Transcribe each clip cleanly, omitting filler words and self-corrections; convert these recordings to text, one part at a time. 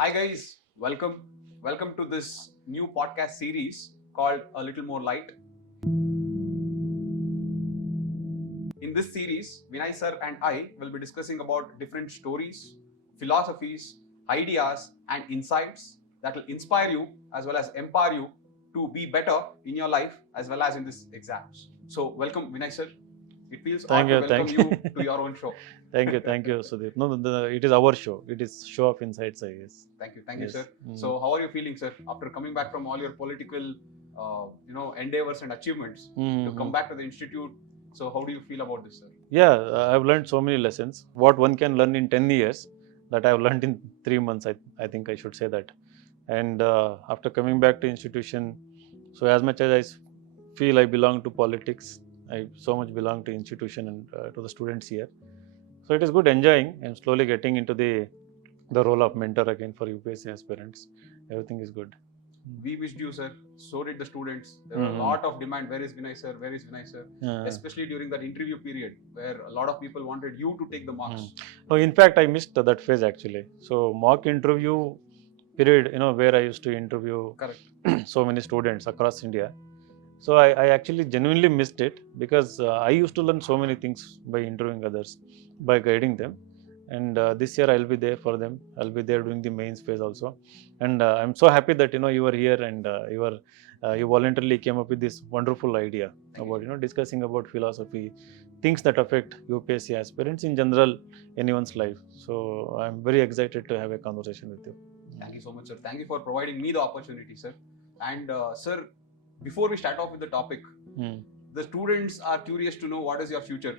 Hi guys, welcome to this new podcast series called A Little More Light. In this series, Vinay sir and I will be discussing about different stories, philosophies, ideas, and insights that will inspire you as well as empower you to be better in your life as well as in these exams. So, welcome Vinay sir. It feels Thank odd to you, welcome thank you you. to your own show. Thank you, Sudeep. No, it is our show. It is show of insights, I guess. Thank you, Yes. sir. So, how are you feeling, sir, after coming back from all your political, endeavors and achievements to come back to the institute? So, how do you feel about this, sir? Yeah, I've learned so many lessons. What one can learn in 10 years, that I've learned in 3 months. I think I should say that. And after coming back to institution, so as much as feel I belong to politics, I so much belong to institution and to the students here. So it is good enjoying and slowly getting into the role of mentor again for UPSC aspirants. Everything is good. We wished you, sir. So did the students. There were a lot of demand. Where is Vinay, sir? Where is Vinay, sir? Especially during that interview period where a lot of people wanted you to take the marks. No, in fact, I missed that phase actually. So mock interview period, where I used to interview Correct. so many students across India. So I actually genuinely missed it because I used to learn so many things by interviewing others, by guiding them. And this year I'll be there for them. I'll be there during the mains phase also. And I'm so happy that you were here and you voluntarily came up with this wonderful idea about discussing about philosophy, things that affect UPSC aspirants in general, anyone's life. So I'm very excited to have a conversation with you. Thank you so much, sir. Thank you for providing me the opportunity, sir. And sir, before we start off with the topic, the students are curious to know what is your future.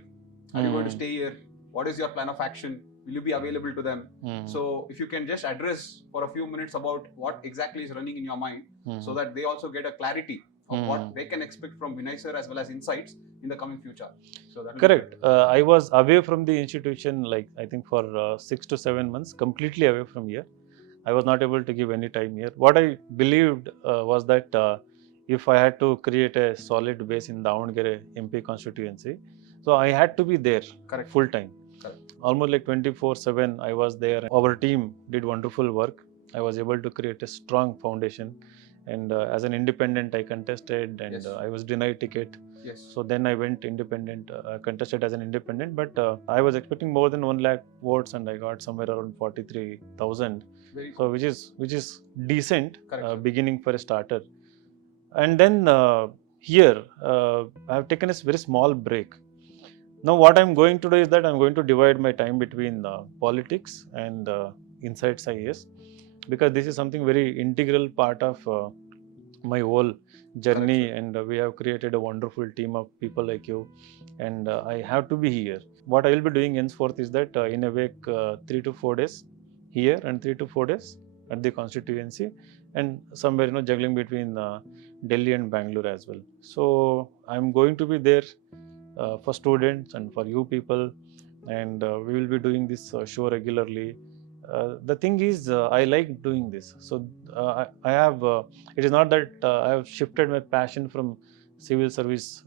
Are you going to stay here? What is your plan of action? Will you be available to them? So if you can just address for a few minutes about what exactly is running in your mind, so that they also get a clarity of what they can expect from Vinay sir as well as insights in the coming future. So that correct. I was away from the institution, like I think for 6 to 7 months, completely away from here. I was not able to give any time here. What I believed was that if I had to create a solid base in Davangere MP constituency, so I had to be there. Correct. Full time. Correct. Almost like 24/7 I was there. Our team did wonderful work. I was able to create a strong foundation, and as an independent I contested, and Yes. I was denied ticket. Yes. So then I went independent, contested as an independent, but I was expecting more than 1 lakh votes, and I got somewhere around 43,000. So which is decent beginning for a starter. And then here I have taken a very small break. Now what I'm going to do is that I'm going to divide my time between politics and insights IAS, because this is something very integral part of my whole journey. Correct, and we have created a wonderful team of people like you, and I have to be here. What I will be doing henceforth is that in a week 3 to 4 days here and 3 to 4 days at the constituency, and somewhere juggling between Delhi and Bangalore as well. So I'm going to be there for students and for you people, and we will be doing this show regularly. The thing is, I like doing this. So I have. It is not that I have shifted my passion from civil service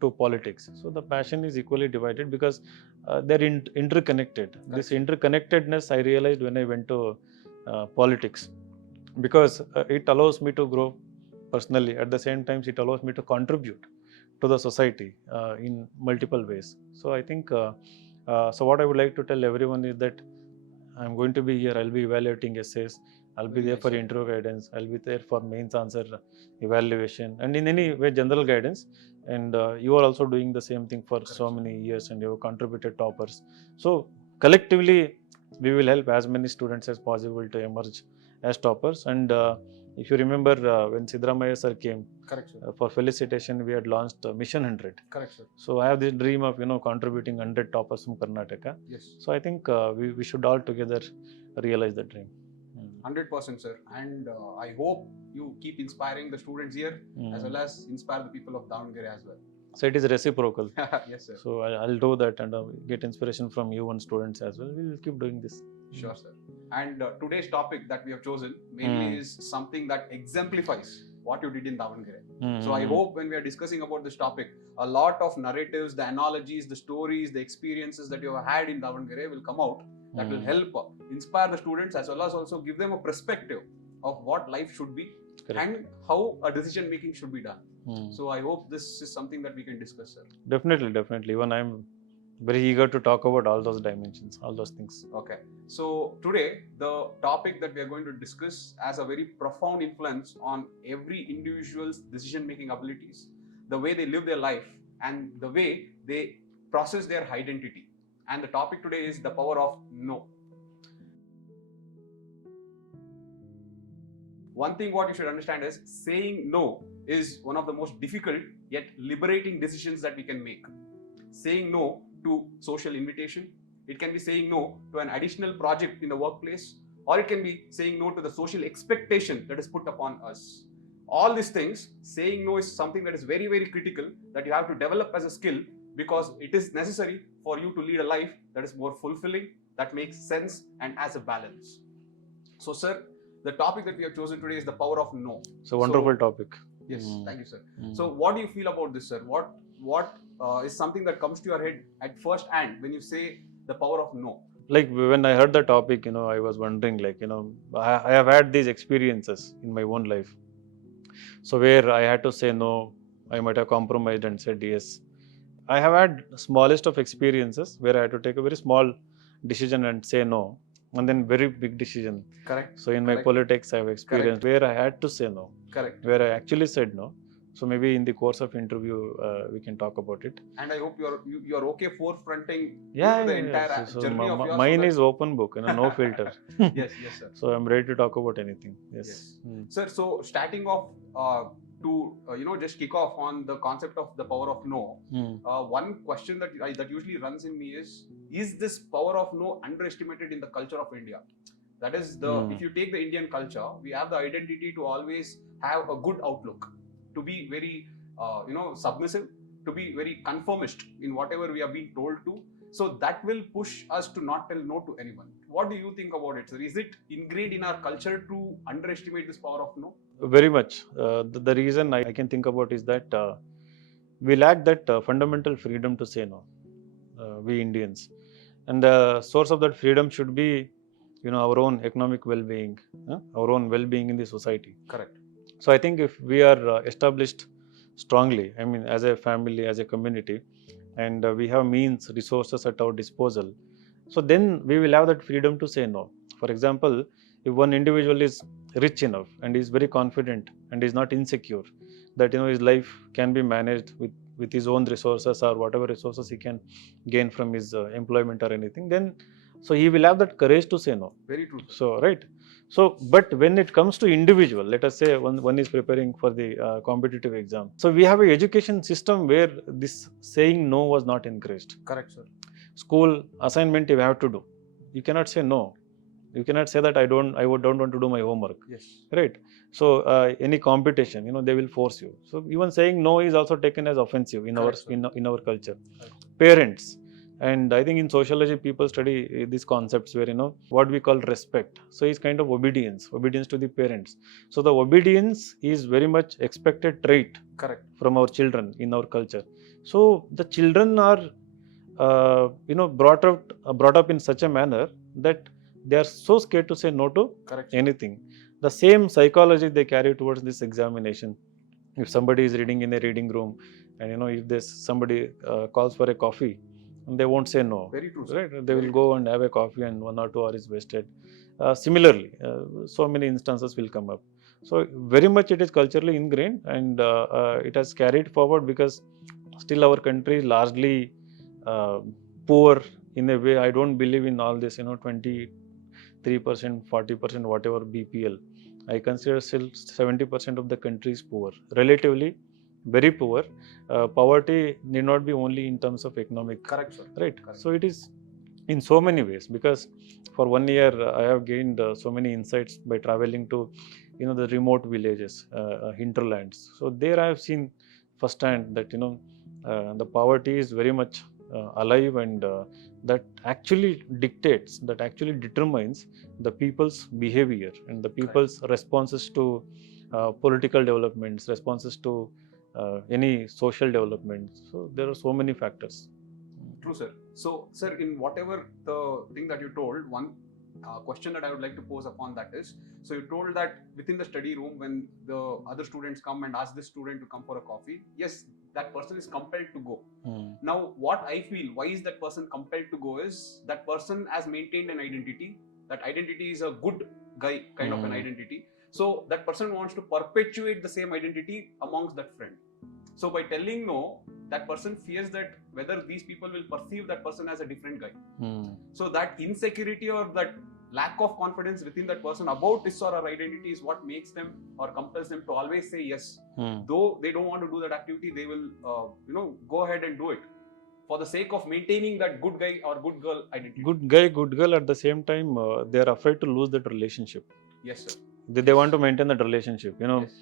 to politics. So the passion is equally divided because they're interconnected. This interconnectedness I realized when I went to politics, because it allows me to grow personally. At the same time, it allows me to contribute to the society in multiple ways. So I think. So what I would like to tell everyone is that I'm going to be here. I'll be evaluating essays. I'll be there for interview guidance. I'll be there for mains answer evaluation, and in any way general guidance. And you are also doing the same thing for so many years, and you have contributed toppers. So collectively, we will help as many students as possible to emerge as toppers. And if you remember when Sidramaya sir came, correct, sir. For felicitation, we had launched Mission 100. Correct, sir. So I have this dream of contributing 100 toppers from Karnataka. Yes. So I think we should all together realize that dream. 100%, sir. And I hope you keep inspiring the students here as well as inspire the people of Davangere as well. So it is reciprocal. Yes, sir. So I'll do that and get inspiration from you and students as well. We will keep doing this. Sure, sir. And today's topic that we have chosen mainly is something that exemplifies what you did in Davangere. So I hope when we are discussing about this topic, a lot of narratives, the analogies, the stories, the experiences that you have had in Davangere will come out that will help inspire the students as well as also give them a perspective of what life should be. Correct. And how a decision making should be done. So I hope this is something that we can discuss, sir. Definitely. Even I'm very eager to talk about all those dimensions, all those things. Okay. So today, the topic that we are going to discuss has a very profound influence on every individual's decision-making abilities, the way they live their life, and the way they process their identity. And the topic today is the power of no. One thing what you should understand is saying no is one of the most difficult yet liberating decisions that we can make. Saying no to social invitation, it can be saying no to an additional project in the workplace, or it can be saying no to the social expectation that is put upon us. All these things, saying no is something that is very, very critical that you have to develop as a skill, because it is necessary for you to lead a life that is more fulfilling, that makes sense and has a balance. So, sir, the topic that we have chosen today is the power of no. So wonderful topic. Yes, thank you, sir. So what do you feel about this, sir? What is something that comes to your head at first hand when you say the power of no? Like when I heard the topic, I was wondering, I have had these experiences in my own life. So where I had to say no, I might have compromised and said yes. I have had smallest of experiences where I had to take a very small decision and say no, and then very big decision. Correct. So in my politics, I have experienced where I had to say no. Correct. Where I actually said no. So maybe in the course of interview, we can talk about it. And I hope you're okay forefronting the entire journey of yours. Mine is open book, no filter. Yes, sir. So I'm ready to talk about anything. Yes. Sir, so starting off to just kick off on the concept of the power of no. One question that usually runs in me is this power of no underestimated in the culture of India? That is if you take the Indian culture, we have the identity to always have a good outlook, to be very submissive, to be very conformist in whatever we are being told to. So that will push us to not tell no to anyone. What do you think about it, sir? Is it ingrained in our culture to underestimate this power of no? Very much. The reason I can think about is that we lack that fundamental freedom to say no, we Indians. And the source of that freedom should be, our own economic well-being, our own well-being in the society. Correct. So I think if we are established strongly, I mean, as a family, as a community, and we have means, resources at our disposal, so then we will have that freedom to say no. For example, if one individual is rich enough and is very confident and is not insecure that his life can be managed with his own resources or whatever resources he can gain from his employment or anything, then so he will have that courage to say no. Very true. So right. So, but when it comes to individual, let us say one is preparing for the competitive exam. So we have an education system where this saying no was not encouraged. Correct, sir. School assignment you have to do. You cannot say no. You cannot say that I don't want to do my homework. Yes. Right. So any competition, they will force you. So even saying no is also taken as offensive in our culture. Correct. Parents. And I think in sociology, people study these concepts where, what we call respect. So it's kind of obedience to the parents. So the obedience is very much expected trait. Correct. From our children in our culture. So the children are, brought up in such a manner that they are so scared to say no to anything. The same psychology they carry towards this examination. If somebody is reading in a reading room and, if there's somebody calls for a coffee, they won't say no. Very true. Right? They will go and have a coffee and 1 or 2 hours is wasted. Similarly, so many instances will come up. So very much it is culturally ingrained and it has carried forward because still our country is largely poor in a way. I don't believe in all this, 23%, 40%, whatever BPL. I consider still 70% of the country is poor, relatively very poor. Poverty need not be only in terms of economic. Correct, sir. Right. Correct. So it is in so many ways, because for 1 year I have gained so many insights by traveling to, the remote villages, hinterlands. So there I have seen firsthand that, the poverty is very much alive and that actually determines the people's behavior and the people's responses to political developments, responses to any social development. So there are so many factors. True, sir. So, sir, in whatever the thing that you told, one question that I would like to pose upon that is, so you told that within the study room, when the other students come and ask this student to come for a coffee, yes, that person is compelled to go. Now, what I feel, why is that person compelled to go is that person has maintained an identity. That identity is a good guy kind of an identity. So that person wants to perpetuate the same identity amongst that friend. So by telling no, that person fears that whether these people will perceive that person as a different guy. So that insecurity or that lack of confidence within that person about his or her identity is what makes them or compels them to always say yes. Though they don't want to do that activity, they will go ahead and do it for the sake of maintaining that good guy or good girl identity. Good guy, good girl. At the same time, they are afraid to lose that relationship. Yes, sir. They want to maintain that relationship. Yes.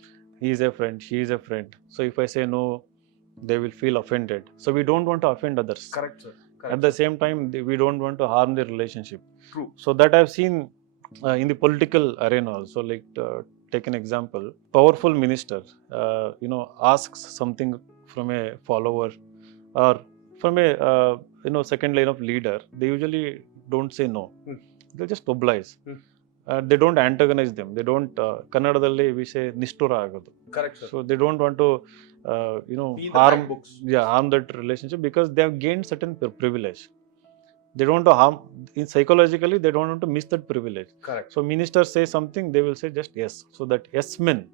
He is a friend, she is a friend. So if I say no, they will feel offended. So we don't want to offend others. Correct, sir. Correct, At the same time, we don't want to harm the relationship. True. So that I've seen in the political arena also. Like take an example, powerful minister, asks something from a follower or from a second line of leader. They usually don't say no. They just oblige. They don't antagonize them. They don't Kannadadalli we say nistura agadu. Correct, sir. So they don't want to harm that relationship because they have gained certain privilege. They don't want to harm. Psychologically they don't want to miss that privilege. Correct. So ministers say something, they will say just yes. So that yes men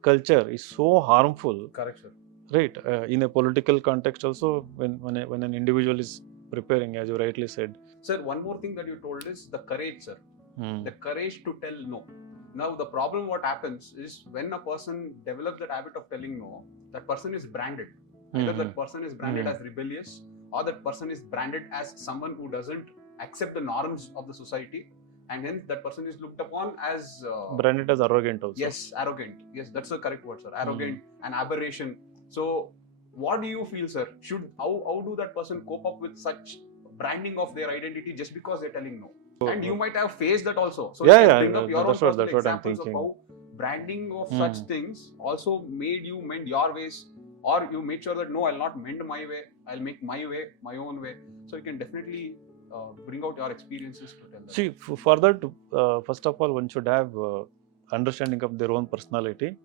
culture is so harmful. Correct, sir. Right. In a political context also, when an individual is preparing, as you rightly said. Sir, one more thing that you told is the courage, sir. The courage to tell no. Now the problem what happens is when a person develops that habit of telling no, that person is branded. Either that person is branded as rebellious, or that person is branded as someone who doesn't accept the norms of the society, and hence that person is looked upon as branded as arrogant also. Yes, arrogant. Yes, that's the correct word, sir. Arrogant, an aberration. So what do you feel, sir? How do that person cope up with such branding of their identity just because they're telling no? And you might have faced that also. So you can bring up your own personal examples of how branding of such things also made you mend your ways, or you made sure that no, I'll not mend my way, I'll make my way, my own way. So you can definitely bring out your experiences to tell that. See, for that, first of all, one should have understanding of their own personality.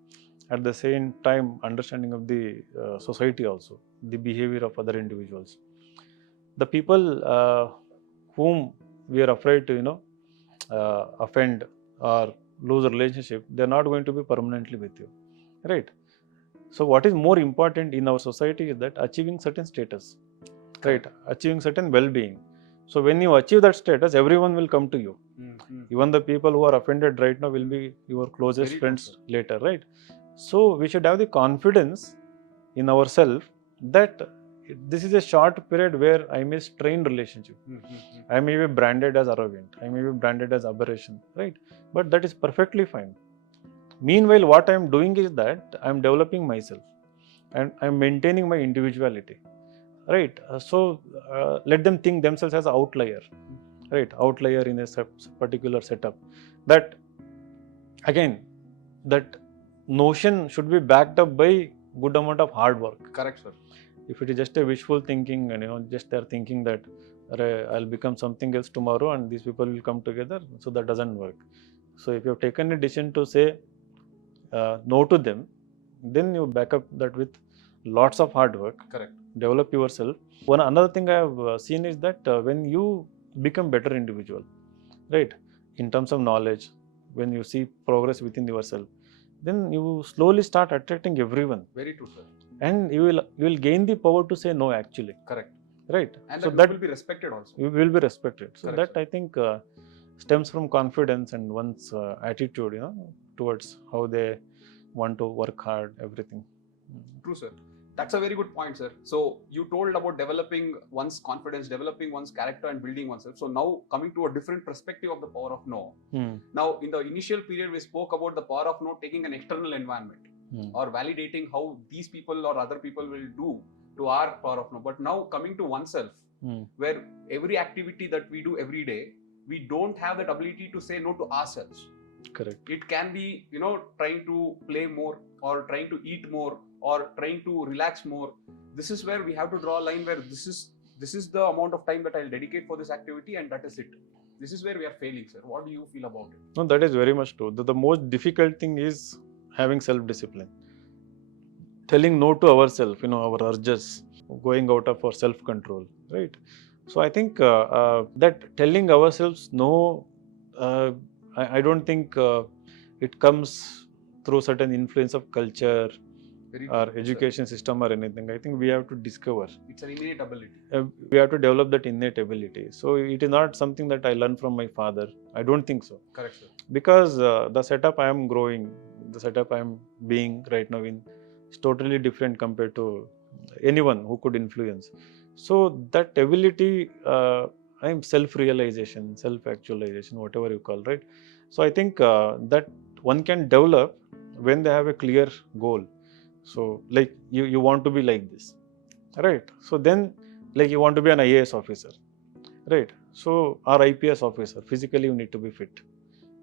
At the same time, understanding of the society also, the behavior of other individuals. The people whom we are afraid to, offend or lose a relationship, they're not going to be permanently with you, right? So what is more important in our society is that achieving certain status, right? Achieving certain well-being. So when you achieve that status, everyone will come to you. Even the people who are offended right now will be your closest friends later, right? So we should have the confidence in ourselves that this is a short period where I may strain relationship. I may be branded as arrogant. I may be branded as aberration, right? But that is perfectly fine. Meanwhile, what I am doing is that I am developing myself and I am maintaining my individuality, right? So let them think themselves as an outlier, right? Outlier in a particular setup. That again, that notion should be backed up by good amount of hard work. Correct, sir. If it is just a wishful thinking and just they're thinking that I'll become something else tomorrow and these people will come together, so that doesn't work. So if you have taken a decision to say no to them, then you back up that with lots of hard work. Correct. Develop yourself. Another thing I have seen is that when you become better individual, right, in terms of knowledge, when you see progress within yourself, then you slowly start attracting everyone. Very true, sir. And you will gain the power to say no actually. Correct. Right. And so that will be respected also. You will be respected. So correct, that sir. I think stems from confidence and one's attitude, towards how they want to work hard, everything. True, sir. That's a very good point, sir. So you told about developing one's confidence, developing one's character and building oneself. So now coming to a different perspective of the power of no. Now in the initial period we spoke about the power of no taking an external environment or validating how these people or other people will do to our power of no. But now coming to oneself, where every activity that we do every day, we don't have that ability to say no to ourselves. Correct. It can be, trying to play more or trying to eat more or trying to relax more. This is where we have to draw a line where this is this is the amount of time that I'll dedicate for this activity and that is it. This is where we are failing, sir. What do you feel about it? No, that is very much true. The most difficult thing is having self-discipline. Telling no to ourselves, our urges, going out of our self-control, right? So I think that telling ourselves no, I don't think it comes through certain influence of culture or education system or anything. I think we have to discover. It's an innate ability. We have to develop that innate ability. So it is not something that I learned from my father. I don't think so. Correct, sir. Because the setup I am growing, the setup I am being right now in, is totally different compared to anyone who could influence. So that ability, I am self-realization, self-actualization, whatever you call, right? So I think that one can develop when they have a clear goal. So like you want to be like this, right? So then like you want to be an IAS officer, right? So or IPS officer, physically you need to be fit,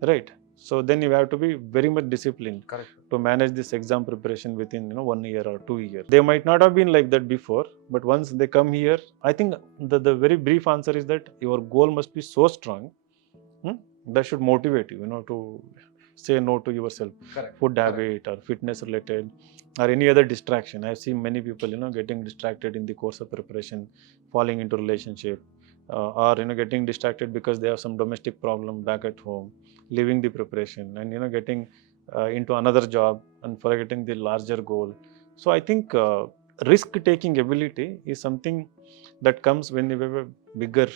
right? So then you have to be very much disciplined. Correct. To manage this exam preparation within 1 year or 2 years. They might not have been like that before, but once they come here, I think the very brief answer is that your goal must be so strong that should motivate you, to say no to yourself. Correct. Food habit or fitness related or any other distraction. I've seen many people getting distracted in the course of preparation, falling into relationship, or getting distracted because they have some domestic problem back at home, leaving the preparation and getting into another job and forgetting the larger goal. So I think risk taking ability is something that comes when you have a bigger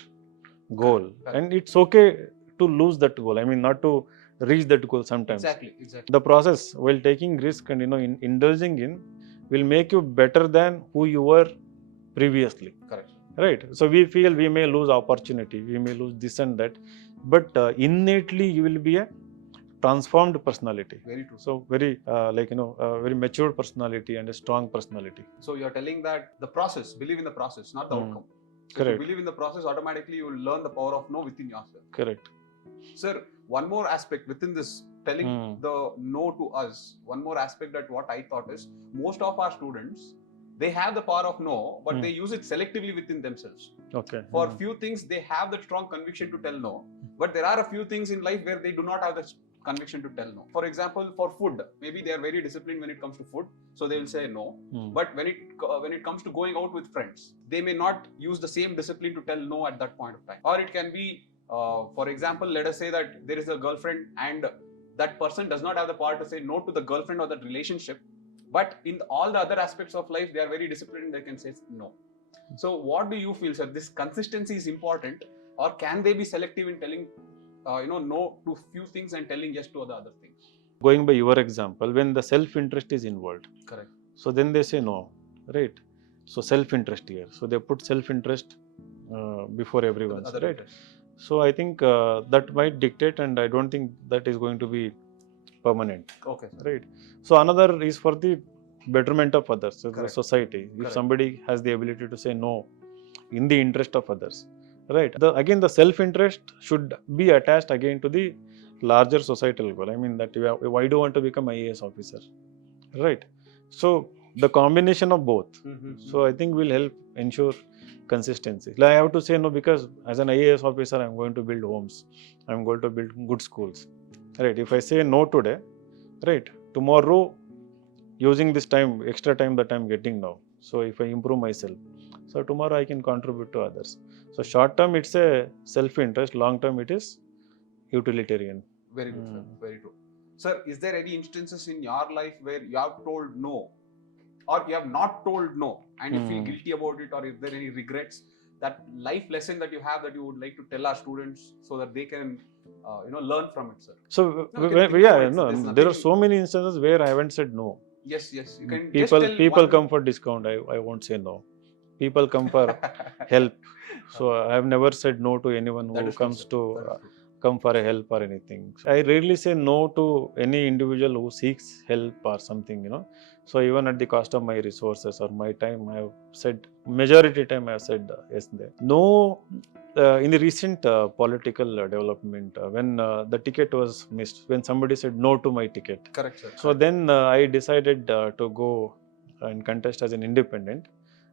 goal. Correct. And it's okay to lose that goal. I mean, not to reach that goal sometimes. Exactly. The process while taking risk and indulging in will make you better than who you were previously. Correct. Right. So we feel we may lose opportunity, we may lose this and that, but innately you will be a transformed personality. Very true. So very very mature personality and a strong personality. So you're telling that the process, believe in the process, not the outcome. So Correct. if you believe in the process, automatically you will learn the power of no within yourself. Correct. Sir, one more aspect within this telling the no to us, one more aspect that what I thought is most of our students, they have the power of no, but they use it selectively within themselves. Okay. For few things, they have that strong conviction to tell no, but there are a few things in life where they do not have the conviction to tell no. For example, for food, maybe they are very disciplined when it comes to food, so they will say no. But when it comes to going out with friends, they may not use the same discipline to tell no at that point of time. Or it can be, for example, let us say that there is a girlfriend and that person does not have the power to say no to the girlfriend or that relationship. But in all the other aspects of life, they are very disciplined, they can say no. So what do you feel, sir? This consistency is important, or can they be selective in telling no to few things and telling yes to the other things? Going by your example, when the self-interest is involved. Correct. So then they say no, right? So self-interest here. So they put self-interest before everyone's, right? Interest. So I think that might dictate, and I don't think that is going to be permanent. Okay. Right. So another is for the betterment of others, so the society. Correct. If somebody has the ability to say no in the interest of others, right? Again, the self-interest should be attached again to the larger societal goal. I mean that why do you want to become IAS officer, right? So the combination of both. So I think will help ensure consistency. Like I have to say no because as an IAS officer, I'm going to build homes. I'm going to build good schools. Right. If I say no today, right, tomorrow, using this time, extra time that I'm getting now. So if I improve myself, so tomorrow I can contribute to others. So short term, it's a self-interest. Long term, it is utilitarian. Very good, sir. Very true. Sir, is there any instances in your life where you have told no, or you have not told no, and you feel guilty about it, or is there any regrets? That life lesson that you have that you would like to tell our students so that they can learn from it, sir? So there are so many instances where I haven't said no. Yes, you can. People come for discount. I won't say no. People come for help. So I have never said no to anyone who comes to come for a help or anything. So I rarely say no to any individual who seeks help or something. So even at the cost of my resources or my time, I have said majority time I have said yes there. No. In the recent political development, when the ticket was missed, when somebody said no to my ticket. Correct, sir. So then I decided to go and contest as an independent.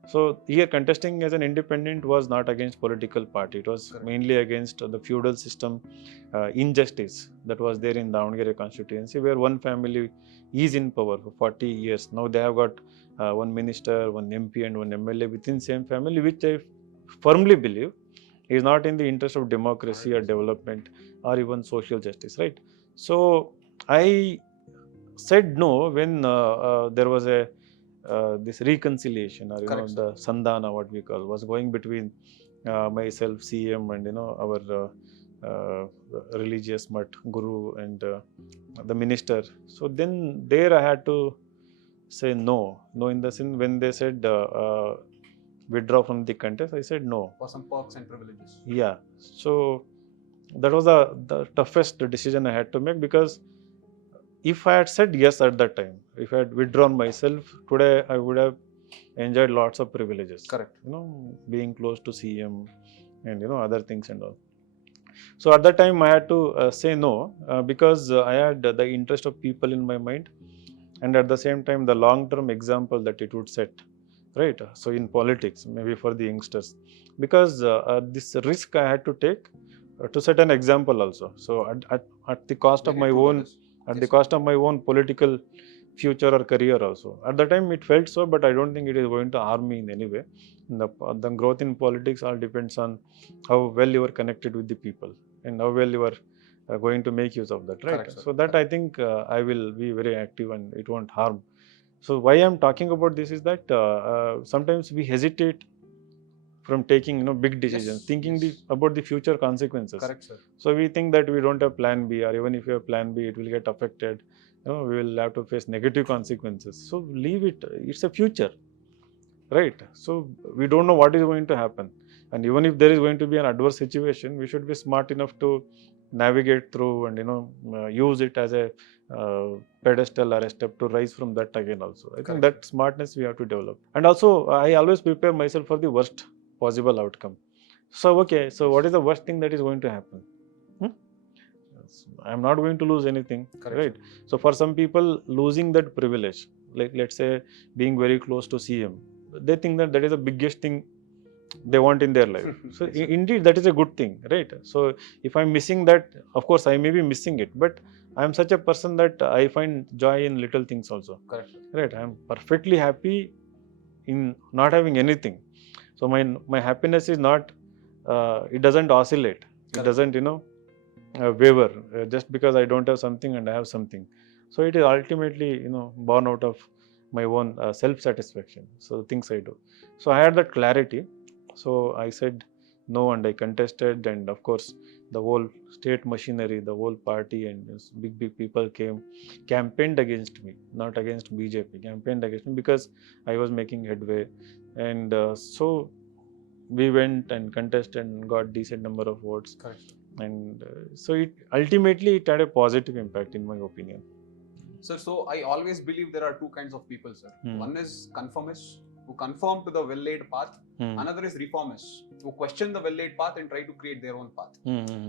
So here contesting as an independent was not against political party. It was Correct. mainly against the feudal system injustice that was there in Davangere constituency, where one family is in power for 40 years. Now they have got one minister, one MP and one MLA within same family, which I firmly believe is not in the interest of democracy or development or even social justice, right? So I said no when there was a this reconciliation, or Correct, sir. the sandhana, what we call, was going between myself, CM, and our religious mutt guru and the minister. So then there I had to say no. No, in the sense when they said withdraw from the contest, I said no. For some perks and privileges. Yeah. So that was the toughest decision I had to make, because if I had said yes at that time, if I had withdrawn myself, today I would have enjoyed lots of privileges. Correct. Being close to CM and other things and all. So at that time I had to say no, because I had the interest of people in my mind, and at the same time the long-term example that it would set, right? So in politics, maybe for the youngsters, because this risk I had to take to set an example also. So at the cost of Very my true to own, this. at Yes, the sir. cost of my own political future or career also. At the time it felt so, but I don't think it is going to harm me in any way. The growth in politics all depends on how well you are connected with the people and how well you are going to make use of that, right? Correct, sir. So that I think I will be very active and it won't harm. So why I'm talking about this is that sometimes we hesitate from taking big decisions, Yes, thinking yes. about the future consequences. Correct, sir. So we think that we don't have plan B, or even if you have plan B, it will get affected. We will have to face negative consequences. So leave it. It's a future, right? So we don't know what is going to happen, and even if there is going to be an adverse situation, we should be smart enough to navigate through and use it as a pedestal or a step to rise from that again. Also, I think Correct. that smartness we have to develop, and also I always prepare myself for the worst possible outcome. So okay, so what is the worst thing that is going to happen? I'm not going to lose anything, Correct, right? sir. So for some people, losing that privilege, like let's say being very close to CM, they think that that is the biggest thing they want in their life. So Yes, sir. indeed, that is a good thing, right? So if I'm missing that, of course, I may be missing it, but I'm such a person that I find joy in little things also. Correct. Right? I'm perfectly happy in not having anything. So my happiness is not, it doesn't oscillate. It Correct. doesn't, waver just because I don't have something and I have something. So it is ultimately, born out of my own self-satisfaction. So things I do. So I had that clarity. So I said no, and I contested, and of course the whole state machinery, the whole party, and big people came, campaigned against me, not against BJP, campaigned against me because I was making headway, and so we went and contested and got decent number of votes. Correct. And so it ultimately it had a positive impact in my opinion. Sir, so I always believe there are two kinds of people, sir. One is conformists who conform to the well-laid path. Another is reformists who question the well-laid path and try to create their own path.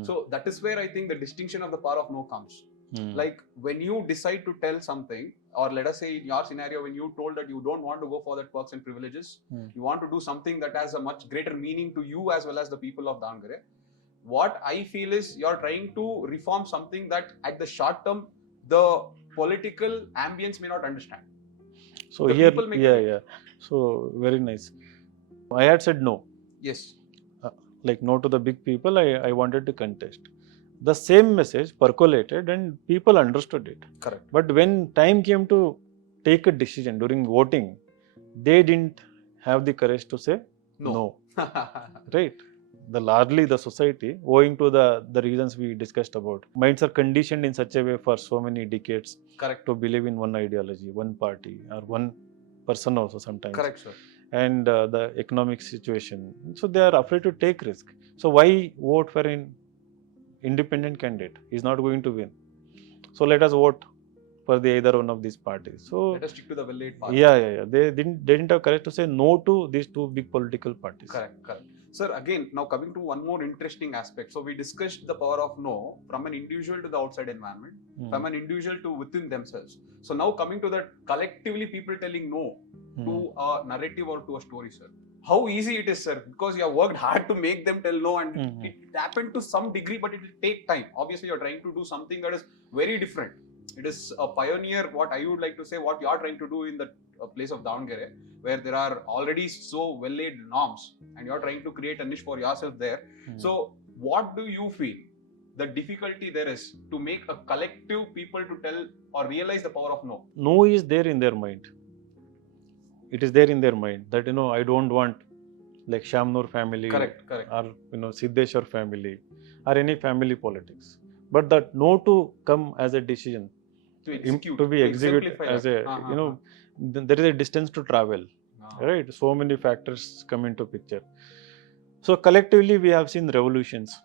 So that is where I think the distinction of the power of no comes. Like when you decide to tell something, or let us say in your scenario, when you told that you don't want to go for that perks and privileges, you want to do something that has a much greater meaning to you as well as the people of Davangere. What I feel is you're trying to reform something that at the short term, the political ambience may not understand. So The here, people may yeah. So very nice. I had said no. Yes. Like no to the big people, I wanted to contest. The same message percolated and people understood it. Correct. But when time came to take a decision during voting, they didn't have the courage to say no. Right? Largely the society, owing to the reasons we discussed about, minds are conditioned in such a way for so many decades. Correct. To believe in one ideology, one party, or one person also sometimes. Correct, sir. And the economic situation, so they are afraid to take risk. So why vote for an independent candidate? He's not going to win, so let us vote for either one of these parties. So let us stick to the well-laid path. Yeah. They didn't have courage to say no to these two big political parties. Correct. Sir, again, now coming to one more interesting aspect. So we discussed the power of no from an individual to the outside environment, from an individual to within themselves. So now coming to that, collectively people telling no, to a narrative or to a story, sir. How easy it is, sir, because you have worked hard to make them tell no, and it happened to some degree, but it will take time. Obviously, you're trying to do something that is very different. It is a pioneer, what I would like to say, what you are trying to do in the place of Davangere, where there are already so well-laid norms, and you're trying to create a niche for yourself there. So, what do you feel the difficulty there is to make a collective people to tell or realize the power of no? No is there in their mind. It is there in their mind that, I don't want like Shamnur family, Correct. or Siddeshwar family, or any family politics. But that no to come as a decision, to be executed as a, there is a distance to travel, right? So many factors come into picture. So collectively we have seen revolutions,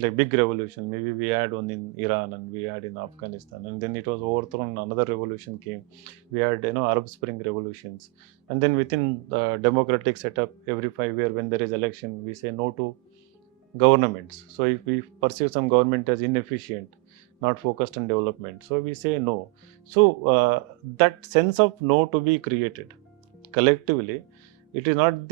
like big revolution. Maybe we had one in Iran and we had in Afghanistan, and then it was overthrown. Another revolution came. We had Arab Spring revolutions, and then within the democratic setup, every 5 years when there is election, we say no to governments. So if we perceive some government as inefficient, not focused on development, so we say no. So that sense of no to be created collectively, it is not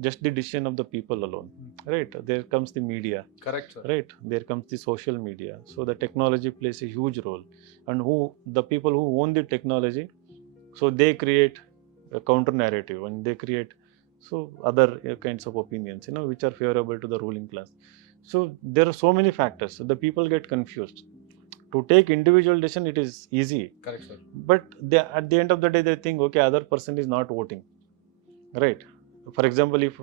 just the decision of the people alone, right? There comes the media. Correct, sir. Right? There comes the social media. So the technology plays a huge role, and the people who own the technology, so they create a counter narrative, and they create other kinds of opinions, which are favorable to the ruling class. So there are so many factors. So the people get confused. To take individual decision, it is easy. Correct, sir. But at the end of the day, they think, okay, other person is not voting, right? For example, if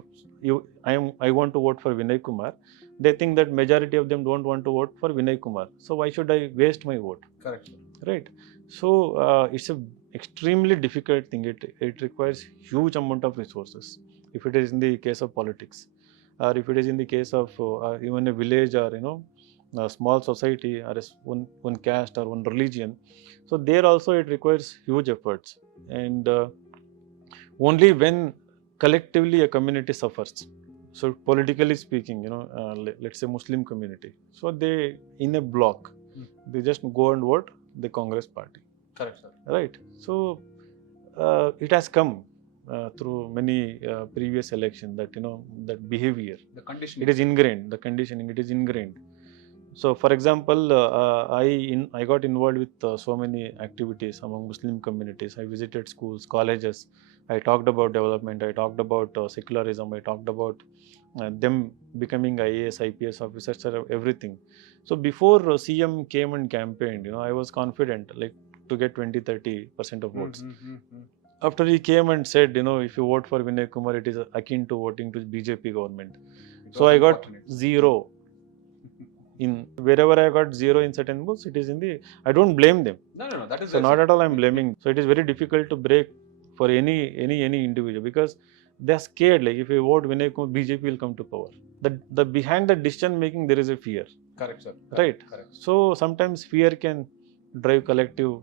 I want to vote for Vinay Kumar, they think that majority of them don't want to vote for Vinay Kumar. So why should I waste my vote? Correct, sir. Right. So it's a extremely difficult thing. It requires huge amount of resources. If it is in the case of politics, or if it is in the case of even a village, or a small society, or one caste or one religion, so there also it requires huge efforts, and only when collectively a community suffers. So politically speaking, let's say Muslim community, so they in a block, they just go and vote the Congress party. Correct, sir. Right. So it has come through many previous elections that that behavior, the conditioning, it is ingrained. The conditioning, it is ingrained. So, for example, I got involved with so many activities among Muslim communities. I visited schools, colleges. I talked about development. I talked about secularism. I talked about them becoming IAS, IPS officers, everything. So before CM came and campaigned, I was confident, like, to get 20-30% of votes. After he came and said, if you vote for Vinay Kumar, it is akin to voting to BJP government. So I got 0. In wherever I got 0 in certain booths, it is in the. I don't blame them. No. That is so not at all. I'm blaming. So it is very difficult to break for any individual, because they are scared. Like, if you vote Vinay Kumar, BJP will come to power. The behind the decision making, there is a fear. Correct, sir. Right. Correct. So sometimes fear can drive collective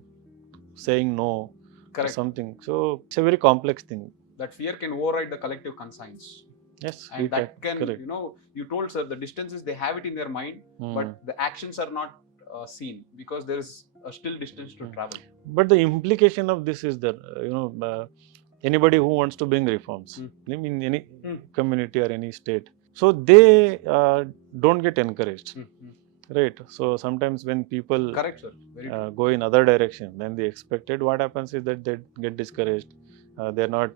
saying no. Correct. Or something. So it's a very complex thing. That fear can override the collective conscience. Yes, and that can, correct. You told, sir, the distances, they have it in their mind, but the actions are not seen, because there is a still distance to travel. But the implication of this is that, anybody who wants to bring reforms in any community or any state, so they don't get encouraged. Right. So sometimes when people correct, sir. Go in other direction than they expected, what happens is that they get discouraged. They're not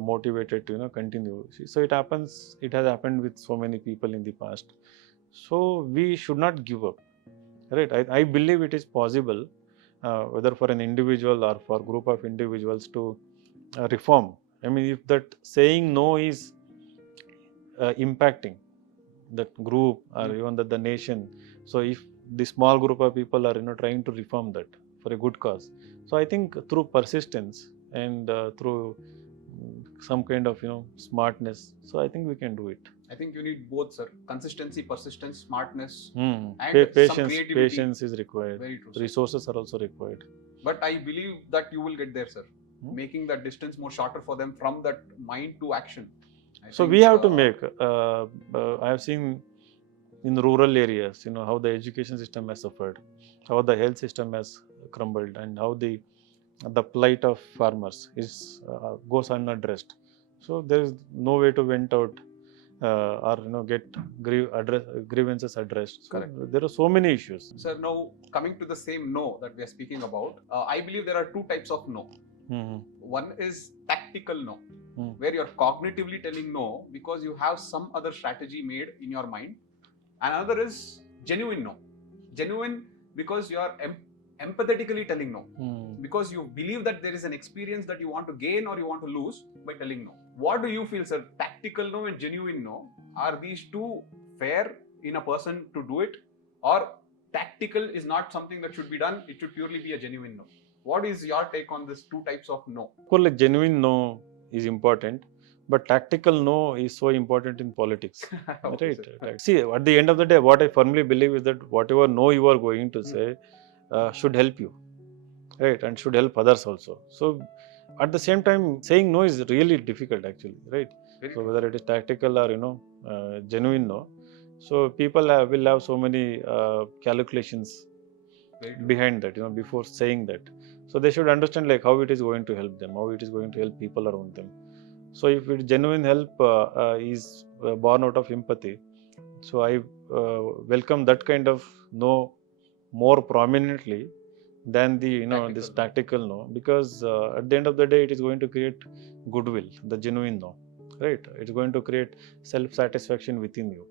motivated to continue. So it happens. It has happened with so many people in the past. So we should not give up. Right. I believe it is possible, whether for an individual or for a group of individuals, to reform. I mean, if that saying no is impacting that group or even the nation, so if the small group of people are trying to reform that for a good cause, so I think through persistence and through some kind of smartness, so I think we can do it. I think you need both, sir. Consistency, persistence, smartness, and patience. Some creativity. Patience is required. Very true, resources are also required. But I believe that you will get there, sir. Making that distance more shorter for them from that mind to action. So we have to make. I have seen in rural areas, how the education system has suffered, how the health system has crumbled, and how the the plight of farmers is goes unaddressed. So there is no way to vent out or get grievances addressed. So Correct. there are so many issues. Sir, now coming to the same no that we are speaking about, I believe there are two types of no. One is tactical no, where you're cognitively telling no because you have some other strategy made in your mind. Another is genuine no. Genuine because you are empathetically telling no. Because you believe that there is an experience that you want to gain or you want to lose by telling no. What do you feel, sir? Tactical no and genuine no, are these two fair in a person to do it? Or tactical is not something that should be done, it should purely be a genuine no? What is your take on these two types of no? Of course, like genuine no is important, but tactical no is so important in politics. Okay, Right. See, at the end of the day, what I firmly believe is that whatever no you are going to say should help you, right, and should help others also. So at the same time, saying no is really difficult actually, right? So whether it is tactical or genuine no, so people will have so many calculations behind that, before saying that. So they should understand like how it is going to help them, how it is going to help people around them. So if it genuine help is born out of empathy, so I welcome that kind of no more prominently than the this tactical no, because at the end of the day it is going to create goodwill, the genuine no, right? It's going to create self-satisfaction within you,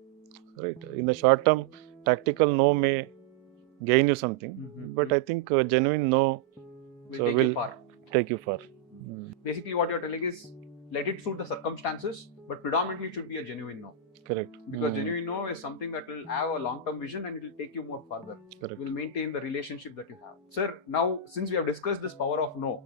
right? In the short term, tactical no may gain you something, but I think genuine no will take you far. Basically what you're telling is let it suit the circumstances, but predominantly it should be a genuine no. Correct. Because genuine no is something that will have a long-term vision and it will take you more further. Correct. It will maintain the relationship that you have. Sir, now since we have discussed this power of no,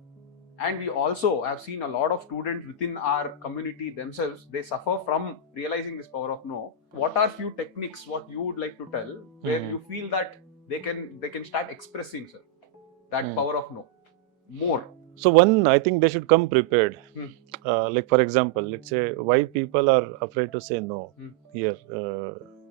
and we also have seen a lot of students within our community themselves, they suffer from realizing this power of no. What are few techniques what you would like to tell where you feel that they can start expressing, sir, that power of no more? So one, I think they should come prepared. Like for example, let's say why people are afraid to say no here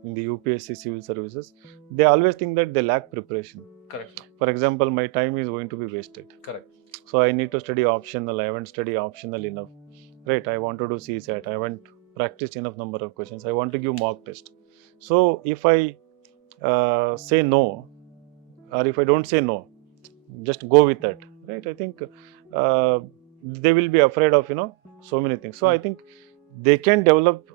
in the UPSC civil services. They always think that they lack preparation. Correct. For example, my time is going to be wasted. Correct. So I need to study optional. I haven't studied optional enough. Right. I want to do CSAT. I haven't practiced enough number of questions. I want to give mock test. So if I say no, or if I don't say no, just go with that. Right. I think they will be afraid of so many things. So I think they can develop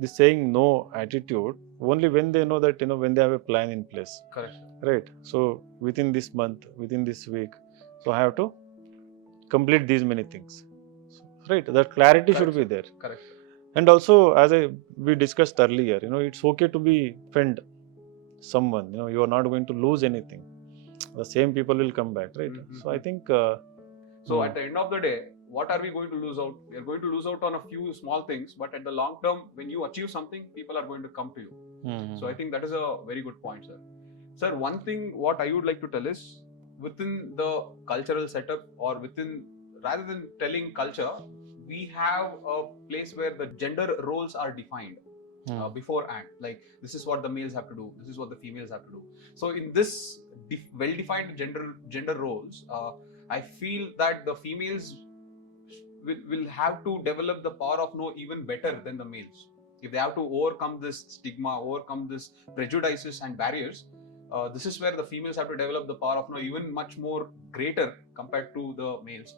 the saying no attitude only when they know that when they have a plan in place. Correct. Right. So within this month, within this week, so I have to complete these many things. Right. That clarity should be there. Correct. And also, as we discussed earlier, it's okay to be offend someone. You are not going to lose anything. The same people will come back, right? So I think. So at the end of the day, what are we going to lose out? We are going to lose out on a few small things, but at the long term, when you achieve something, people are going to come to you. So I think that is a very good point, sir. Sir, one thing what I would like to tell is within the cultural setup or rather than telling culture, we have a place where the gender roles are defined beforehand. Like this is what the males have to do, this is what the females have to do. So in this well-defined gender roles, I feel that the females will have to develop the power of no even better than the males. If they have to overcome this stigma, overcome this prejudices and barriers, this is where the females have to develop the power of no even much more greater compared to the males.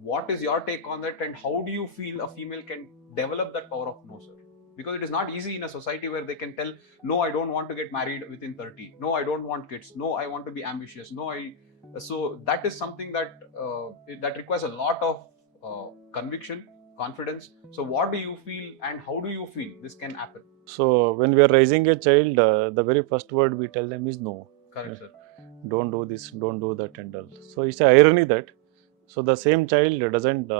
What is your take on that, and how do you feel a female can develop that power of no, sir? Because it is not easy in a society where they can tell, no, I don't want to get married within 30. No, I don't want kids. No, I want to be ambitious. So that is something that that requires a lot of conviction, confidence. So what do you feel and how do you feel this can happen? So when we are raising a child, the very first word we tell them is no. Correct, sir. Don't do this, don't do that and all. So it's an irony that, so the same child doesn't,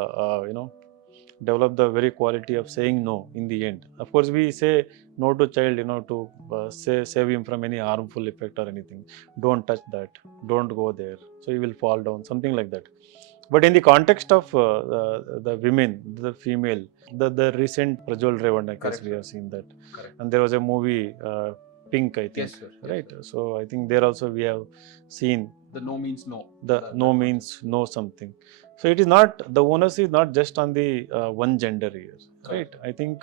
develop the very quality of saying no in the end. Of course, we say no to child, to save him from any harmful effect or anything. Don't touch that. Don't go there. So he will fall down, something like that. But in the context of the women, the female, the recent Prajwal Revanna case, we have seen that. Correct. And there was a movie, Pink, I think. Yes, sir. Right. So I think there also we have seen The no means no. The no means no something. So it is not, the onus is not just on the one gender here, right? I think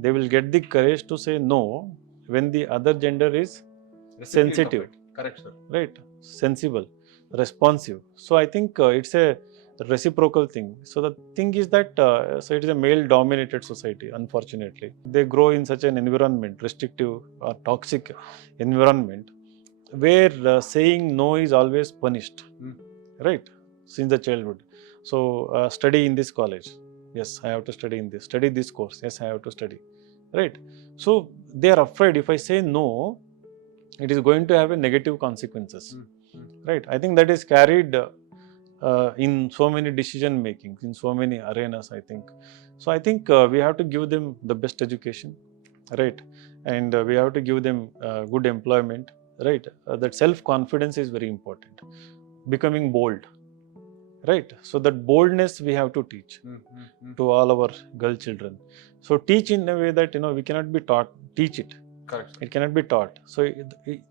they will get the courage to say no when the other gender is sensitive. Correct, sir. Right, sensible, responsive. So I think it's a reciprocal thing. So the thing is that so it is a male dominated society, unfortunately. They grow in such an environment, restrictive or toxic environment, where saying no is always punished, right, since the childhood. So study in this college, yes, I have to study in this. Study this course, yes, I have to study, right? So they are afraid, if I say no, it is going to have a negative consequences, right? I think that is carried in so many decision making, in so many arenas, I think. So I think we have to give them the best education, right? And we have to give them good employment, right? That self confidence is very important, becoming bold, right? So that boldness we have to teach to all our girl children. So teach in a way that, you know, we cannot be taught, teach it. Correct. It cannot be taught. So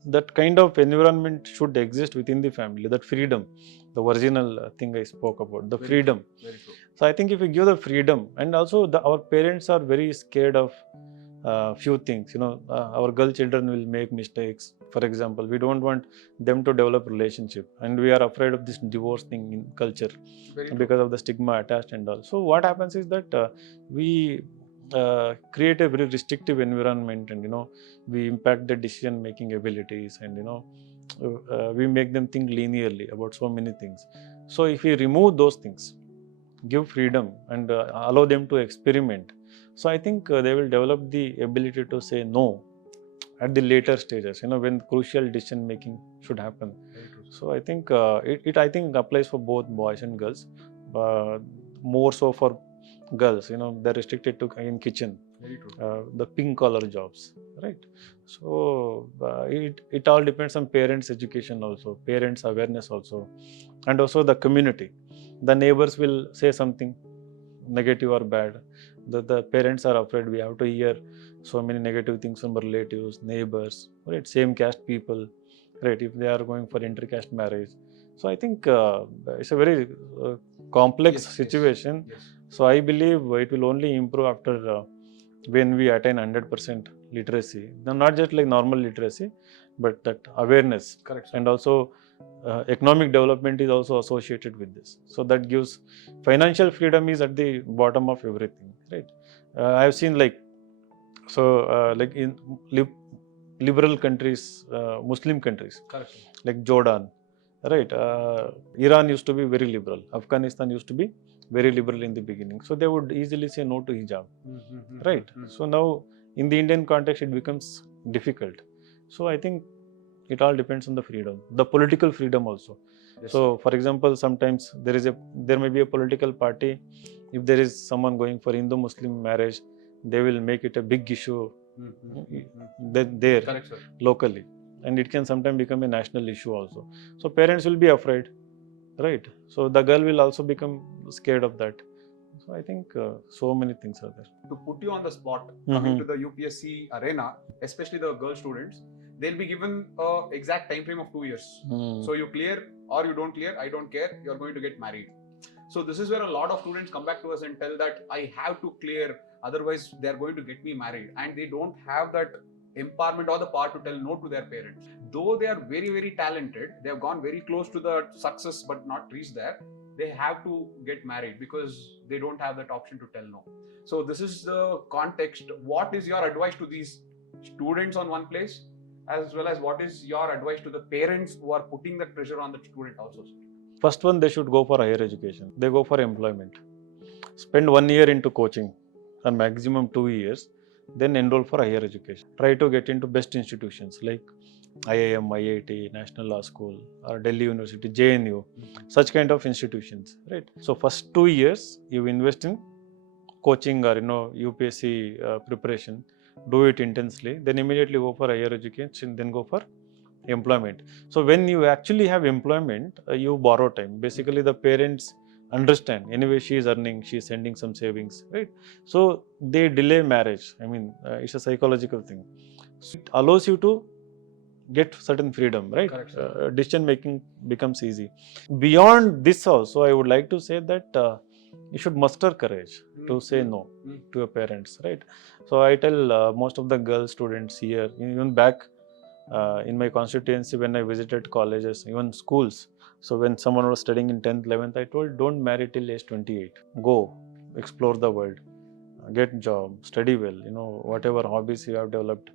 that kind of environment should exist within the family, that freedom, the original thing I spoke about, the Very freedom. True. Very true. So I think if we give the freedom, and also our parents are very scared of few things, you know, our girl children will make mistakes. For example, we don't want them to develop relationship, and we are afraid of this divorce thing in culture because of the stigma attached and all. So what happens is that we create a very restrictive environment, and, you know, we impact their decision making abilities, and, you know, we make them think linearly about so many things. So if we remove those things, give freedom, and allow them to experiment, so I think they will develop the ability to say no at the later stages, you know, when crucial decision making should happen. So I think it I think applies for both boys and girls, more so for girls, you know, they're restricted to in kitchen, the pink collar jobs, right? So it all depends on parents education also, parents awareness also, and also the community. The neighbors will say something negative or bad, the parents are afraid. We have to hear so many negative things from relatives, neighbors, right? Same caste people, right? If they are going for intercaste marriage. So I think it's a very complex situation. Yes. So I believe it will only improve after when we attain 100% literacy. Not just like normal literacy, but that awareness. Correct. And also economic development is also associated with this. So that gives financial freedom is at the bottom of everything, right? I have seen like, so like in liberal countries, Muslim countries. Correct. Like Jordan, right? Iran used to be very liberal. Afghanistan used to be very liberal in the beginning. So they would easily say no to hijab, right? So now in the Indian context, it becomes difficult. So I think it all depends on the freedom, the political freedom also. Yes. So for example, sometimes there may be a political party, if there is someone going for Hindu-Muslim marriage, they will make it a big issue there. Correct, locally, and it can sometimes become a national issue also. So parents will be afraid, right? So the girl will also become scared of that. So I think so many things are there. To put you on the spot, coming to the UPSC arena, especially the girl students, they'll be given an exact time frame of 2 years. So you clear or you don't clear, I don't care, you're going to get married. So this is where a lot of students come back to us and tell that I have to clear, otherwise they're going to get me married, and they don't have that empowerment or the power to tell no to their parents. Though they are very, very talented, they have gone very close to the success but not reached there, they have to get married because they don't have that option to tell no. So this is the context. What is your advice to these students on one place, as well as what is your advice to the parents who are putting that pressure on the student also? First one, they should go for higher education. They go for employment. Spend 1 year into coaching, and maximum 2 years, then enroll for higher education. Try to get into best institutions like IIM, IIT, National Law School, or Delhi University, JNU, such kind of institutions, right? So first 2 years, you invest in coaching or, you know, UPSC preparation. Do it intensely, then immediately go for higher education, then go for employment. So when you actually have employment, you borrow time. Basically, the parents understand, anyway she is earning, she is sending some savings, right? So they delay marriage. I mean, it's a psychological thing. So it allows you to get certain freedom, right? Correct, sir. Decision making becomes easy. Beyond this also, I would like to say that you should muster courage to say no to your parents, right? So I tell most of the girl students here, even back in my constituency, when I visited colleges, even schools. So when someone was studying in 10th, 11th, I told, don't marry till age 28. Go, explore the world, get job, study well, whatever hobbies you have developed,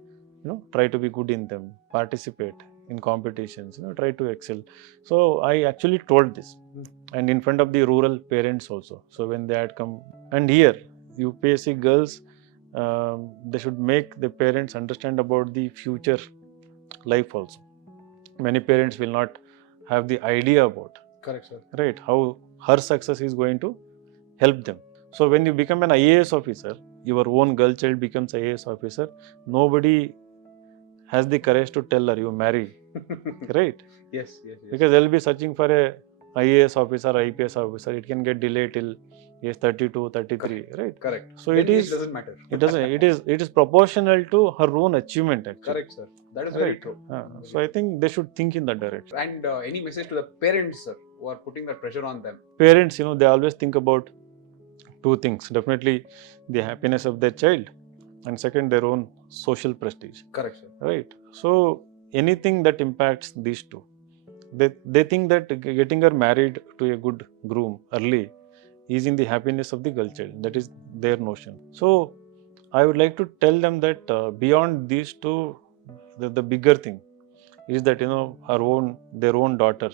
try to be good in them, participate in competitions, try to excel. So I actually told this, and in front of the rural parents also. So when they had come, and here, UPSC girls, they should make the parents understand about the future life also. Many parents will not have the idea about, Correct, sir. right, how her success is going to help them. So when you become an IAS officer, your own girl child becomes IAS officer, nobody has the courage to tell her you marry, right? Yes. Because they'll be searching for a IAS officer, IPS officer. It can get delayed till age 32, 33, right? Correct. So Then it is. It doesn't matter. It doesn't. It is proportional to her own achievement actually. Correct, sir. That is very Right. true. So I think they should think in that direction. And any message to the parents, sir, who are putting that pressure on them? Parents, they always think about two things. Definitely the happiness of their child, and second, their own social prestige. Correct, sir. Right. So anything that impacts these two, they think that getting her married to a good groom early is in the happiness of the girl child. That is their notion. So I would like to tell them that beyond these two, the bigger thing is that their own daughter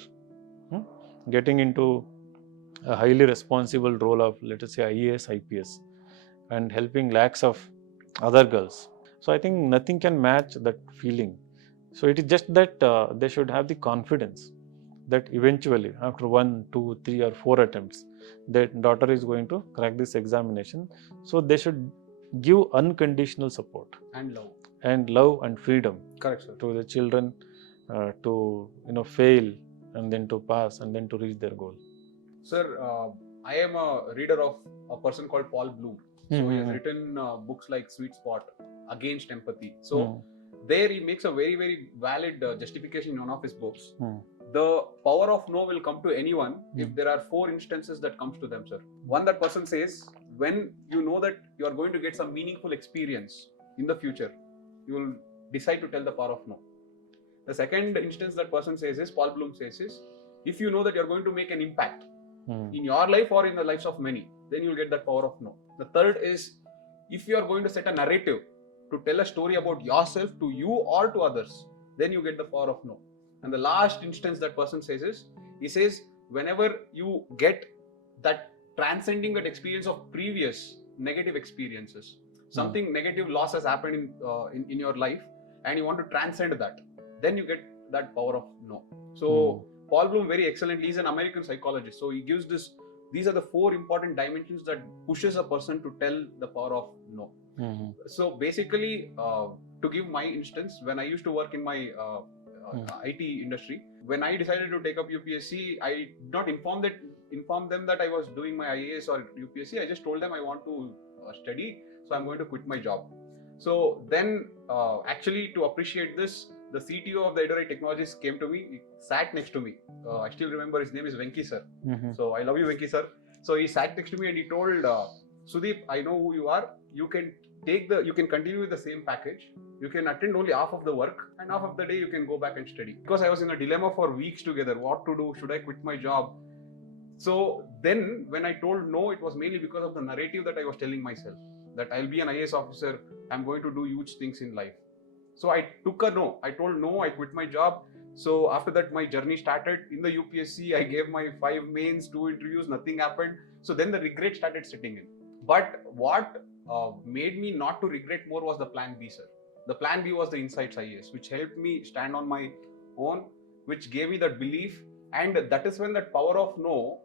getting into a highly responsible role of, let us say, IAS, IPS, and helping lakhs of other girls. So I think nothing can match that feeling. So it is just that they should have the confidence that eventually, after 1, 2, 3, or 4 attempts, their daughter is going to crack this examination. So they should give unconditional support and love and freedom. Correct, sir. To the children to fail and then to pass and then to reach their goal. Sir, I am a reader of a person called Paul Bloom. So he has written books like Sweet Spot, Against Empathy. So there he makes a very, very valid justification in one of his books. The power of no will come to anyone if there are 4 instances that comes to them, sir. One, that person says, when you know that you are going to get some meaningful experience in the future, you will decide to tell the power of no. The second instance that person says is, Paul Bloom says is, if you know that you are going to make an impact in your life or in the lives of many, then you will get that power of no. The third is, if you are going to set a narrative to tell a story about yourself to you or to others, then you get the power of no. And the last instance that person says is, he says, whenever you get that transcending that experience of previous negative experiences, something negative loss has happened in your life and you want to transcend that, then you get that power of no. So Paul Bloom very excellently, he's an American psychologist, so he gives these are the 4 important dimensions that pushes a person to tell the power of no. So basically, to give my instance, when I used to work in my IT industry, when I decided to take up UPSC, I did not inform them that I was doing my IAS or UPSC. I just told them I want to study, so I'm going to quit my job. So then, actually, to appreciate this, the CTO of the Edorai Technologies came to me, he sat next to me. I still remember his name is Venki sir. So I love you, Venki sir. So he sat next to me and he told, Sudeep, I know who you are. You can continue with the same package. You can attend only half of the work and half of the day you can go back and study. Because I was in a dilemma for weeks together. What to do? Should I quit my job? So then when I told no, it was mainly because of the narrative that I was telling myself. That I'll be an IAS officer. I'm going to do huge things in life. So I took a no. I told no, I quit my job. So after that, my journey started. In the UPSC, I gave my 5 mains, 2 interviews, nothing happened. So then the regret started setting in. But what made me not to regret more was the plan B, sir. The plan B was the Insights IAS, which helped me stand on my own, which gave me that belief. And that is when that power of no,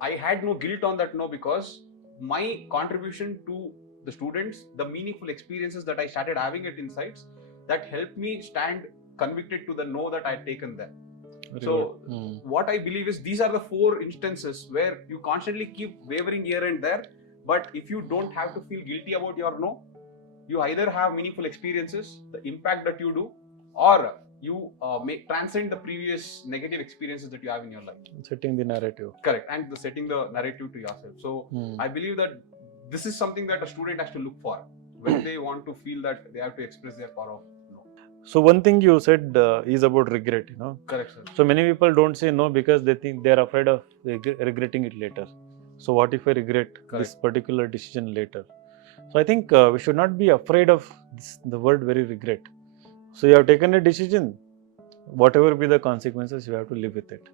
I had no guilt on that no, because my contribution to the students, the meaningful experiences that I started having at Insights, that helped me stand convicted to the no that I had taken there. What I believe is these are the 4 instances where you constantly keep wavering here and there, but if you don't have to feel guilty about your no, you either have meaningful experiences, the impact that you do, or you transcend the previous negative experiences that you have in your life. Setting the narrative. Correct, and setting the narrative to yourself. So I believe that this is something that a student has to look for when they want to feel that they have to express their power of no. So one thing you said is about regret, Correct, sir. So many people don't say no because they think they are afraid of regretting it later. So what if I regret this particular decision later? So I think we should not be afraid of the word very regret. So you have taken a decision, whatever be the consequences, you have to live with it.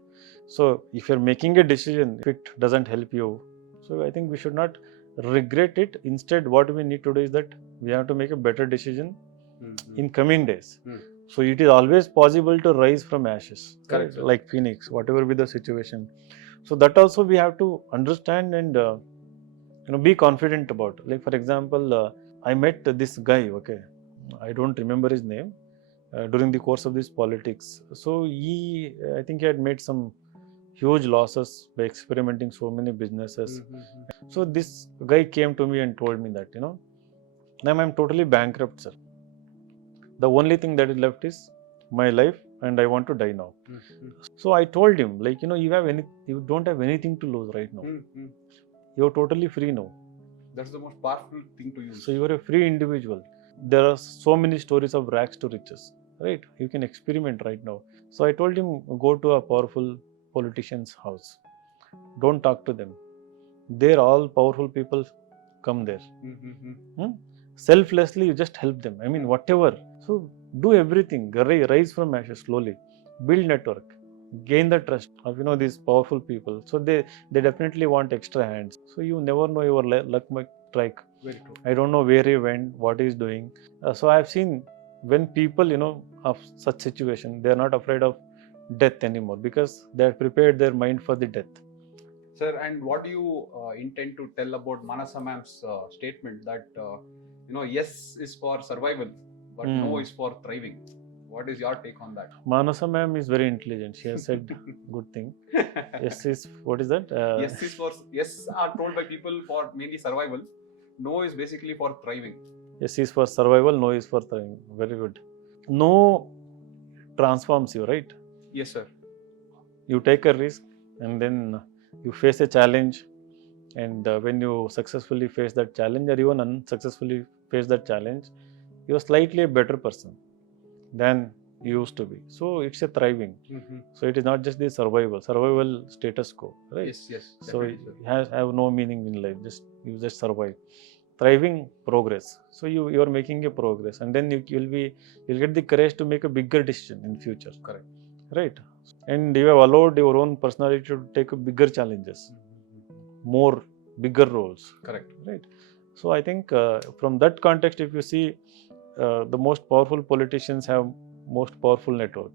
So if you're making a decision, if it doesn't help you, so I think we should not regret it. Instead, what we need to do is that we have to make a better decision in coming days. So it is always possible to rise from ashes, correct, like phoenix, whatever be the situation. So that also we have to understand and be confident about. Like for example, I met this guy. Okay, I don't remember his name. During the course of this politics, so I think he had made some huge losses by experimenting so many businesses. So this guy came to me and told me that, now I'm totally bankrupt, sir. The only thing that is left is my life and I want to die now. So I told him, like, you don't have anything to lose right now. You're totally free now. That's the most powerful thing to use. So you are a free individual. There are so many stories of rags to riches, right? You can experiment right now. So I told him, go to a powerful politician's house. Don't talk to them. They're all powerful people. Come there. Selflessly, you just help them. I mean, whatever. So do everything. Rise from ashes slowly. Build network. Gain the trust of these powerful people. So they definitely want extra hands. So you never know, your luck might strike. Very true. I don't know where he went, what he's doing. So I've seen when people of such situation, they are not afraid of death anymore because they have prepared their mind for the death. Sir, and what do you intend to tell about Manasa ma'am's statement that yes is for survival, but no is for thriving? What is your take on that? Manasa ma'am is very intelligent. She has said good thing. Yes is, what is that? Yes are told by people for mainly survival. No is basically for thriving. Yes is for survival. No is for thriving. Very good. No transforms you, right? Yes, sir. You take a risk and then you face a challenge, and when you successfully face that challenge or even unsuccessfully face that challenge, you are slightly a better person than you used to be. So it's a thriving. So it is not just the survival status quo, right? Yes. So it have no meaning in life. You just survive. Thriving, progress. So you are making a progress, and then you'll get the courage to make a bigger decision in future. Correct. Right. And you have allowed your own personality to take bigger challenges, more bigger roles. Correct. Right. So I think from that context, if you see, the most powerful politicians have most powerful network.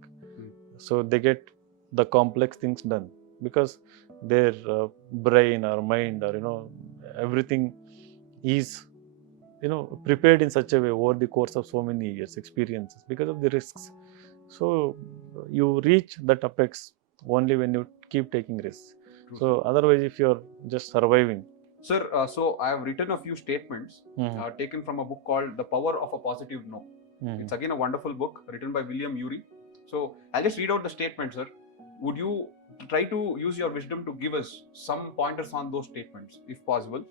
So they get the complex things done because their brain or mind or everything is prepared in such a way over the course of so many years experiences because of the risks. So you reach that apex only when you keep taking risks. So otherwise, if you're just surviving. Sir, so I have written a few statements taken from a book called The Power of a Positive No. It's again a wonderful book written by William Ury. So I'll just read out the statement, sir. Would you try to use your wisdom to give us some pointers on those statements, if possible?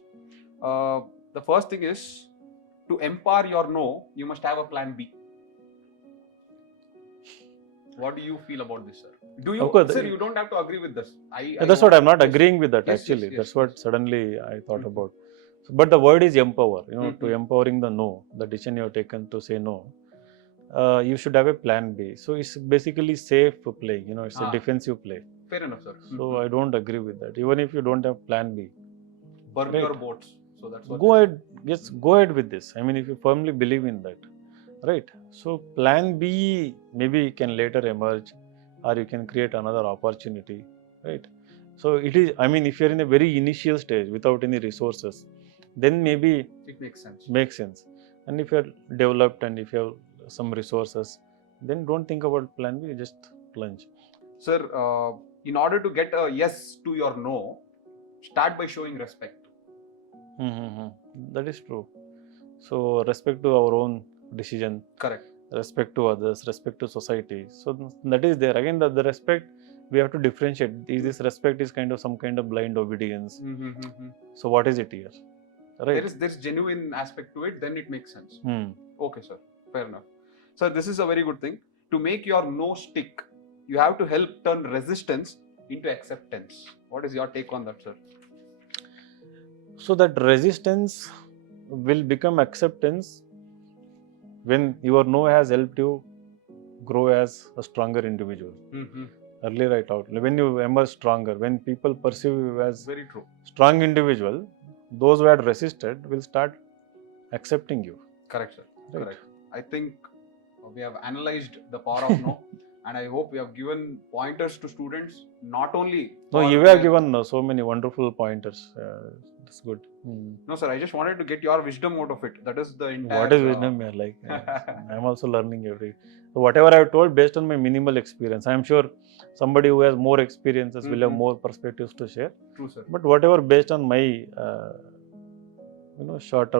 The first thing is, to empower your no, you must have a plan B. What do you feel about this, sir? Do you, sir? You don't have to agree with this. That's what I'm not agreeing with that. Yes, actually, yes, that's what suddenly I thought about. So, but the word is empower. To empowering the no, the decision you have taken to say no. You should have a plan B. So it's basically safe playing. It's a defensive play. Fair enough, sir. So I don't agree with that. Even if you don't have plan B, burn your boats. So that's what. Go ahead. Yes, go ahead with this. I mean, if you firmly believe in that. Right. So plan B maybe can later emerge, or you can create another opportunity. Right. So it is, I mean, if you're in a very initial stage without any resources, then maybe it makes sense. And if you're developed and if you have some resources, then don't think about plan B, just plunge. Sir, in order to get a yes to your no, start by showing respect. That is true. So respect to our own decision. Correct. respect to others, respect to society. So that is there. Again, the respect, we have to differentiate. Is this respect is kind of some kind of blind obedience? So what is it here? Right. There's genuine aspect to it, then it makes sense. Hmm. Okay, sir. Fair enough. So this is a very good thing. To make your no stick, you have to help turn resistance into acceptance. What is your take on that, sir? So that resistance will become acceptance when your no has helped you grow as a stronger individual. Earlier I talked, when you emerge stronger, when people perceive you as very true strong individual, those who had resisted will start accepting you. Correct, sir. Right. Correct. I think we have analyzed the power of no, and I hope we have given pointers to students, not only No, you have given so many wonderful pointers. That's good. No, sir, I just wanted to get your wisdom out of it. That is the entire... What is wisdom? I'm also learning every... So whatever I have told based on my minimal experience, I am sure somebody who has more experiences will have more perspectives to share. True, sir. But whatever based on my short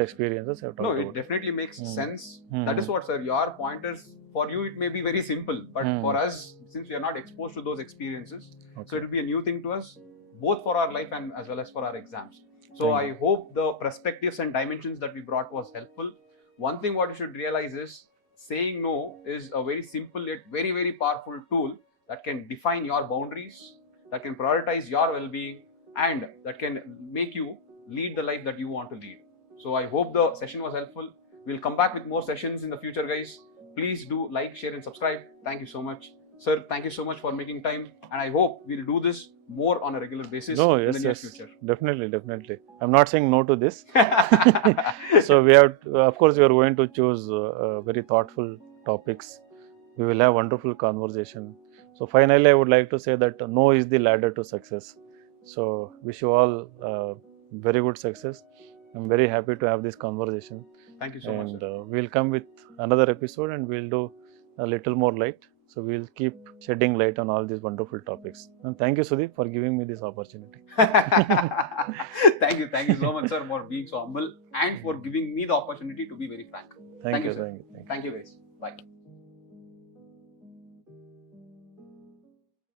experiences, I have talked about. It definitely makes sense. That is what, sir, your pointers, for you it may be very simple, but for us, since we are not exposed to those experiences, so it will be a new thing to us, both for our life and as well as for our exams. So I hope the perspectives and dimensions that we brought was helpful. One thing what you should realize is saying no is a very simple yet very, very powerful tool that can define your boundaries, that can prioritize your well-being, and that can make you lead the life that you want to lead. So I hope the session was helpful. We'll come back with more sessions in the future, guys. Please do like, share and subscribe. Thank you so much. Sir, thank you so much for making time, and I hope we'll do this more on a regular basis in the near future. Definitely. I'm not saying no to this. So we have, of course, we are going to choose very thoughtful topics. We will have wonderful conversation. So finally, I would like to say that no is the ladder to success. So wish you all very good success. I'm very happy to have this conversation. Thank you so much. And we'll come with another episode and we'll do a little more light. So we'll keep shedding light on all these wonderful topics. And thank you, Sudeep, for giving me this opportunity. Thank you so much, sir, for being so humble and for giving me the opportunity to be very frank. Thank you, sir. Thank you, guys. Bye.